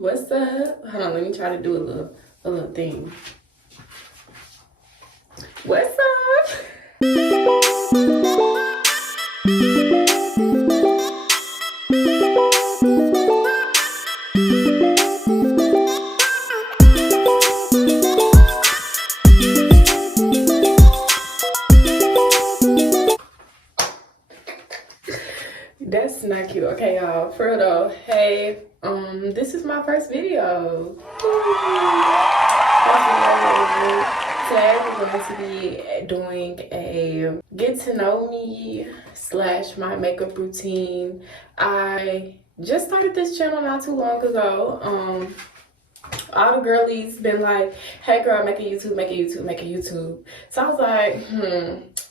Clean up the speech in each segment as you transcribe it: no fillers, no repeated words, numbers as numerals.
What's up? Hold on, let me try to do a little thing. What's up? That's not cute. Okay, y'all. For real though. Hey, this is my first video. Today we're going to be doing a get to know me / my makeup routine. I just started this channel not too long ago. All the girlies been like, hey girl, make a YouTube, make a YouTube, make a YouTube. So I was like,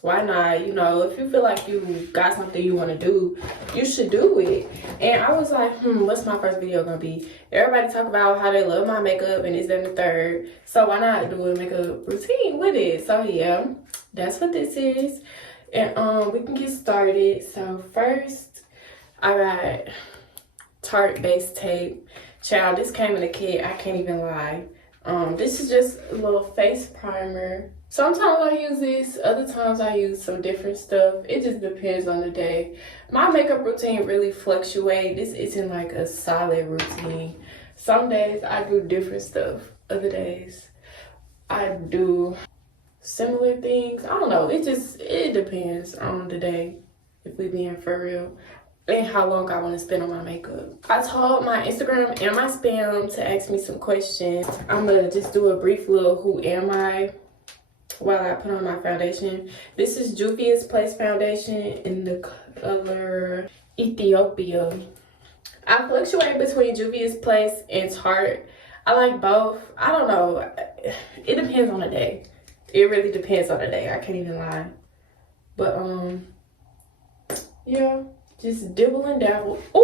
why not? You know, if you feel like you got something you want to do, you should do it. And I was like, what's my first video gonna be? Everybody talk about how they love my makeup and this, that, and the third. So why not do a makeup routine with it? So yeah, that's what this is. And we can get started. So first, I got Tarte base tape. Child, this came in a kit. I can't even lie. This is just a little face primer. Sometimes I use this, other times I use some different stuff. It just depends on the day. My makeup routine really fluctuates. This isn't like a solid routine. Some days I do different stuff. Other days I do similar things. I don't know. It depends on the day, if we being for real, and how long I want to spend on my makeup. I told my Instagram and my spam to ask me some questions. I'm gonna just do a brief little who am I while I put on my foundation. This is Juvia's Place foundation in the color Ethiopia. I fluctuate between Juvia's Place and Tarte. I like both. I don't know. It depends on the day. It really depends on the day. I can't even lie. But yeah. Just dibble and dabble. Ooh!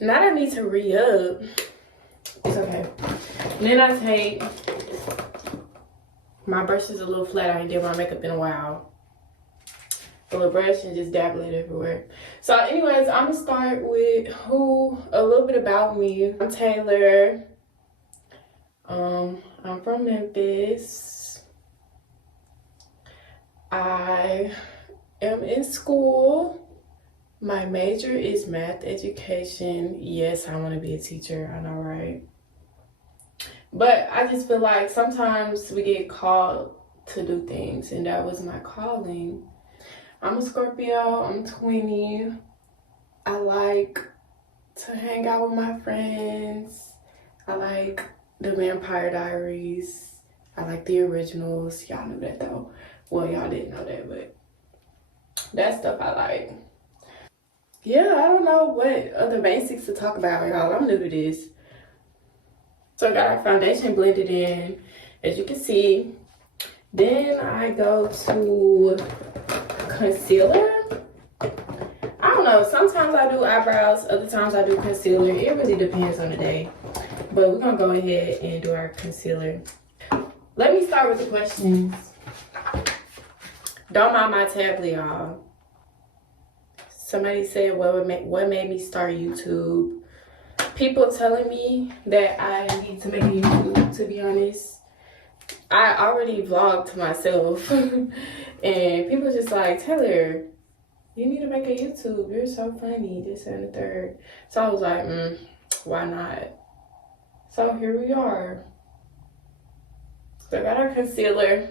Now that I need to re-up. It's okay. And then I take my brush is a little flat. I ain't did my makeup in a while. A little brush and just dabble it everywhere. So anyways, I'm gonna start with a little bit about me. I'm Taylor. I'm from Memphis. I am in school. My major is math education. Yes, I want to be a teacher. I know, right? But I just feel like sometimes we get called to do things, and that was my calling. I'm a Scorpio, I'm 20. I like to hang out with my friends. I like the Vampire Diaries. I like the originals. Y'all knew that though. Well, y'all didn't know that, but that stuff I like. Yeah, I don't know what other basics to talk about, y'all. I'm new to this. So I got our foundation blended in, as you can see. Then I go to concealer. I don't know, sometimes I do eyebrows, other times I do concealer. It really depends on the day, but we're gonna go ahead and do our concealer. Let me start with the questions. Don't mind my tablet, y'all. Somebody said what made me start YouTube. People telling me that I need to make a YouTube, to be honest. I already vlogged to myself and people just like, Taylor, you need to make a YouTube. You're so funny, this and the third. So I was like, why not? So here we are. So I got our concealer.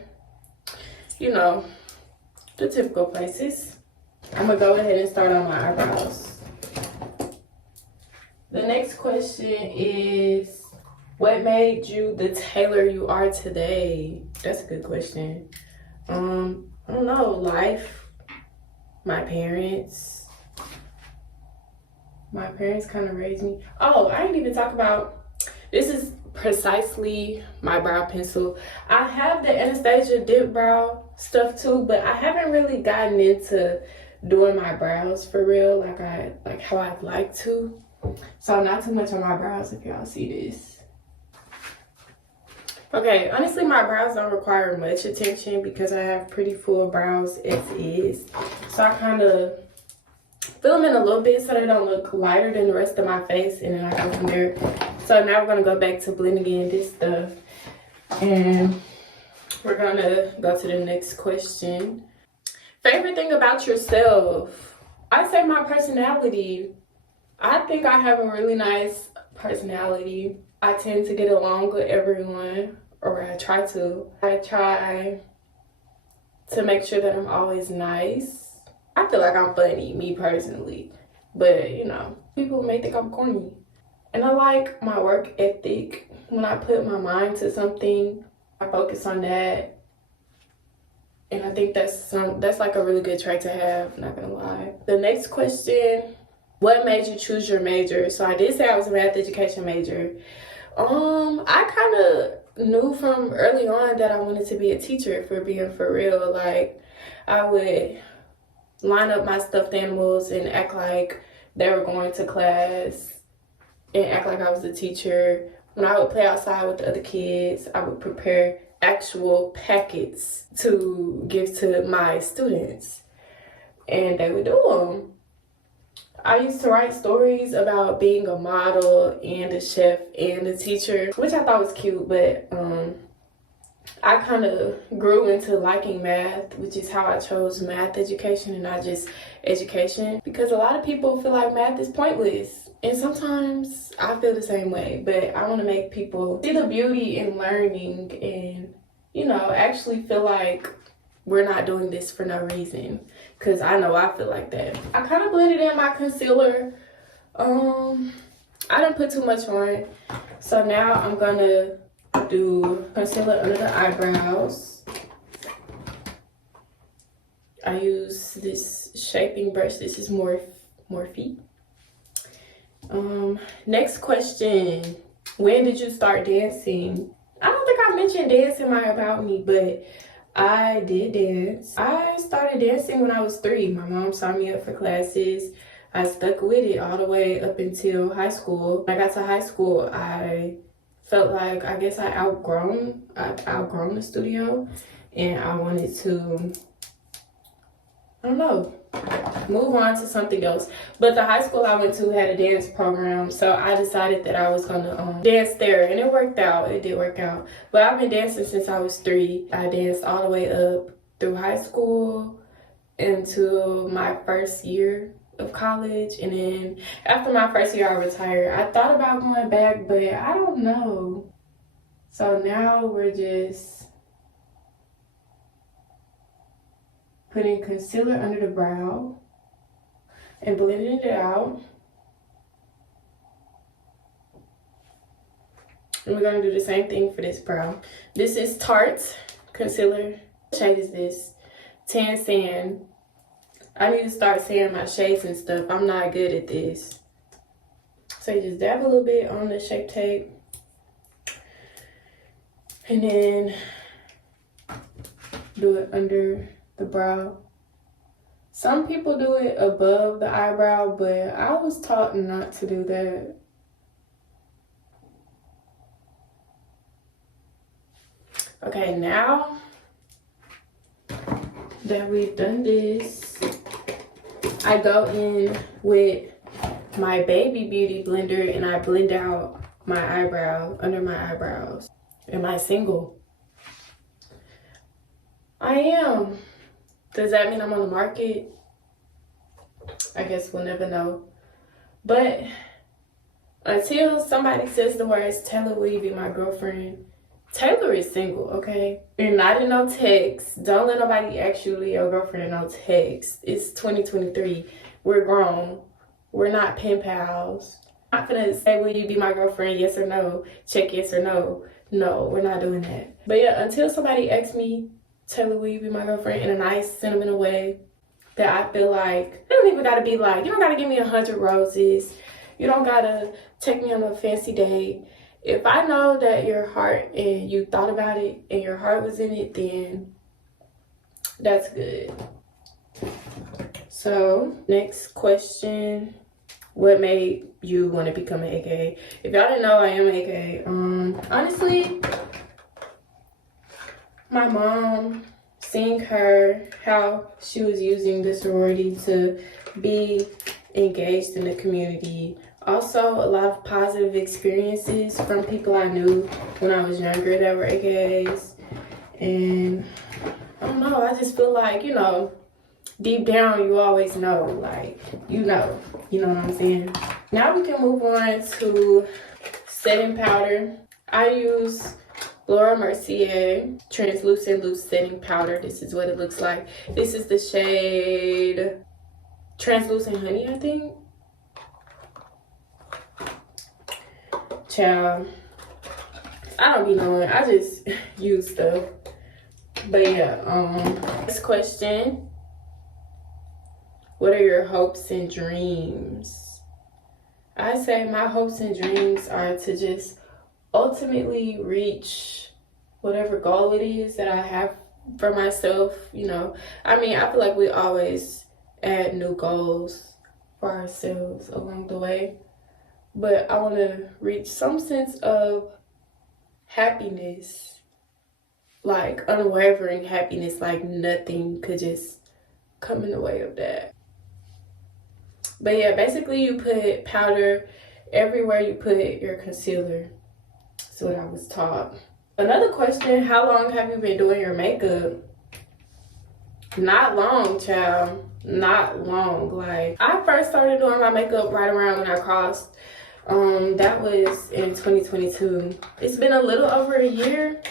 You know, the typical places. I'm gonna go ahead and start on my eyebrows. The next question is, what made you the Taylor you are today? That's a good question. I don't know, life, my parents. My parents kind of raised me. Oh, I didn't even talk about, this is precisely my brow pencil. I have the Anastasia dip brow stuff too, but I haven't really gotten into doing my brows for real, like how I'd like to. So not too much on my brows if y'all see this. Okay, honestly, my brows don't require much attention because I have pretty full brows as is. So I kind of fill them in a little bit so they don't look lighter than the rest of my face, and then I go from there. So now we're gonna go back to blending in this stuff, and we're gonna go to the next question. Favorite thing about yourself? I say my personality. I think I have a really nice personality. I tend to get along with everyone, or I try to. I try to make sure that I'm always nice. I feel like I'm funny, me personally. But, you know, people may think I'm corny. And I like my work ethic. When I put my mind to something, I focus on that. And I think that's like a really good trait to have, not gonna lie. The next question, what made you choose your major? So I did say I was a math education major. I kind of knew from early on that I wanted to be a teacher, for being for real. Like, I would line up my stuffed animals and act like they were going to class and act like I was a teacher. When I would play outside with the other kids, I would prepare actual packets to give to my students, and they would do them. I used to write stories about being a model and a chef and a teacher, which I thought was cute, but I kind of grew into liking math, which is how I chose math education and not just education, because a lot of people feel like math is pointless, and sometimes I feel the same way. But I want to make people see the beauty in learning and, you know, actually feel like we're not doing this for no reason, because I know I feel like that. I kind of blended in my concealer. I didn't put too much on, so now I'm gonna do concealer under the eyebrows. I use this shaping brush. This is Morphe. Next question, when did you start dancing? I don't think I mentioned dance in my about me, but I did dance. I started dancing when I was 3. My mom signed me up for classes. I stuck with it all the way up until high school. When I got to high school, I felt like, I guess I've outgrown the studio, and I wanted to, I don't know, move on to something else. But the high school I went to had a dance program, so I decided that I was gonna dance there, and it worked out. It did work out. But I've been dancing since I was 3. I danced all the way up through high school into my first year of college, and then after my first year I retired. I thought about going back, but I don't know. So now we're just putting concealer under the brow and blending it out. And we're gonna do the same thing for this brow. This is Tarte concealer. What shade is this? Tan Sand. I need to start saying my shades and stuff. I'm not good at this. So you just dab a little bit on the Shape Tape, and then do it under the brow. Some people do it above the eyebrow, but I was taught not to do that. Okay, now that we've done this, I go in with my Baby Beauty blender and I blend out my eyebrow, under my eyebrows. Am I single? I am. Does that mean I'm on the market? I guess we'll never know. But until somebody says the words, Taylor, will you be my girlfriend? Taylor is single, okay? You're not in no text. Don't let nobody ask you to be your girlfriend in no text. It's 2023. We're grown. We're not pen pals. I'm not gonna say, will you be my girlfriend? Yes or no. Check yes or no. No, we're not doing that. But yeah, until somebody asks me, Taylor, will you be my girlfriend, in a nice, sentimental way that I feel like, it don't even gotta be like, you don't gotta give me 100 roses. You don't gotta take me on a fancy date. If I know that your heart and you thought about it and your heart was in it, then that's good. So, next question. What made you want to become an AKA? If y'all didn't know, I am an AKA. Honestly, my mom, seeing her, how she was using the sorority to be engaged in the community. Also, a lot of positive experiences from people I knew when I was younger that were AKAs. And I don't know, I just feel like, you know, deep down you always know, like, you know what I'm saying? Now we can move on to setting powder. I use Laura Mercier translucent loose setting powder. This is what it looks like. This is the shade Translucent Honey, I think. Child, I don't be knowing, I just use stuff. But yeah, this question: what are your hopes and dreams? I say my hopes and dreams are to just ultimately reach whatever goal it is that I have for myself. You know, I mean, I feel like we always add new goals for ourselves along the way, but I want to reach some sense of happiness, like unwavering happiness, like nothing could just come in the way of that. But yeah, basically you put powder everywhere you put your concealer. That's what I was taught. Another question: how long have you been doing your makeup? Not long, child. Not long. Like, I first started doing my makeup right around when I crossed. That was in 2022. It's been a little over a year.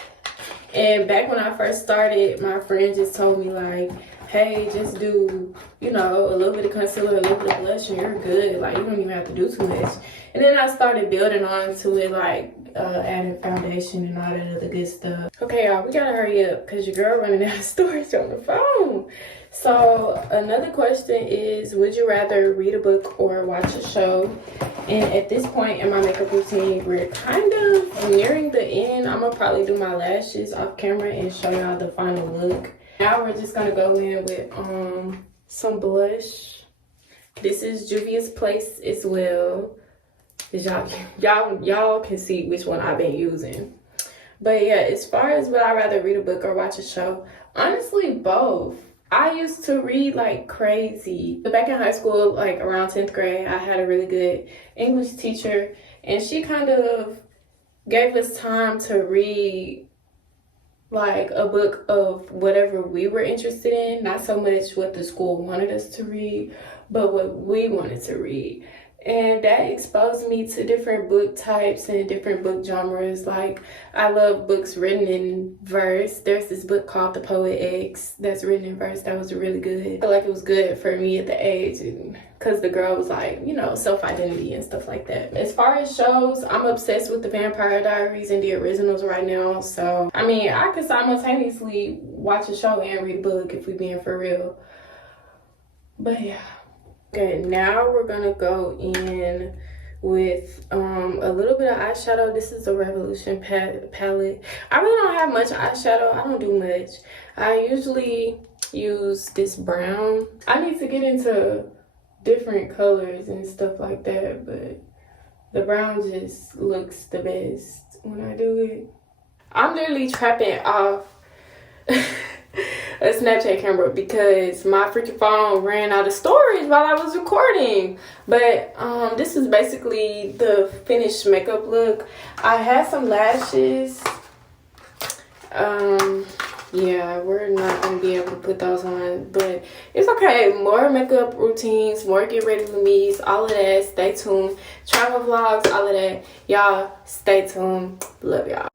And back when I first started, my friend just told me, like, hey, just do, you know, a little bit of concealer, a little bit of blush, and you're good. Like, you don't even have to do too much. And then I started building on to it, like, adding foundation and all that other good stuff. Okay, y'all, we gotta hurry up because your girl running out of storage on the phone. So another question is, would you rather read a book or watch a show? And at this point in my makeup routine, we're kind of nearing the end. I'm gonna probably do my lashes off camera and show y'all the final look. Now we're just gonna go in with some blush. This is Juvia's Place as well. Y'all can see which one I've been using. But yeah, as far as would I rather read a book or watch a show, honestly, both. I used to read like crazy. But back in high school, like around 10th grade, I had a really good English teacher, and she kind of gave us time to read like a book of whatever we were interested in, not so much what the school wanted us to read, but what we wanted to read. And that exposed me to different book types and different book genres. Like, I love books written in verse. There's this book called The Poet X that's written in verse that was really good. I feel like it was good for me at the age, because the girl was like, you know, self-identity and stuff like that. As far as shows, I'm obsessed with the Vampire Diaries and the originals right now. So, I mean, I could simultaneously watch a show and read a book if we being for real. But yeah. Okay, now we're gonna go in with a little bit of eyeshadow. This is the Revolution palette. I really don't have much eyeshadow. I don't do much. I usually use this brown. I need to get into different colors and stuff like that, but the brown just looks the best when I do it. I'm literally trapping off a Snapchat camera because my freaking phone ran out of storage while I was recording. But this is basically the finished makeup look. I had some lashes. Yeah, we're not gonna be able to put those on, but it's okay. More makeup routines, more get ready with me's, all of that. Stay tuned. Travel vlogs, all of that. Y'all stay tuned. Love y'all.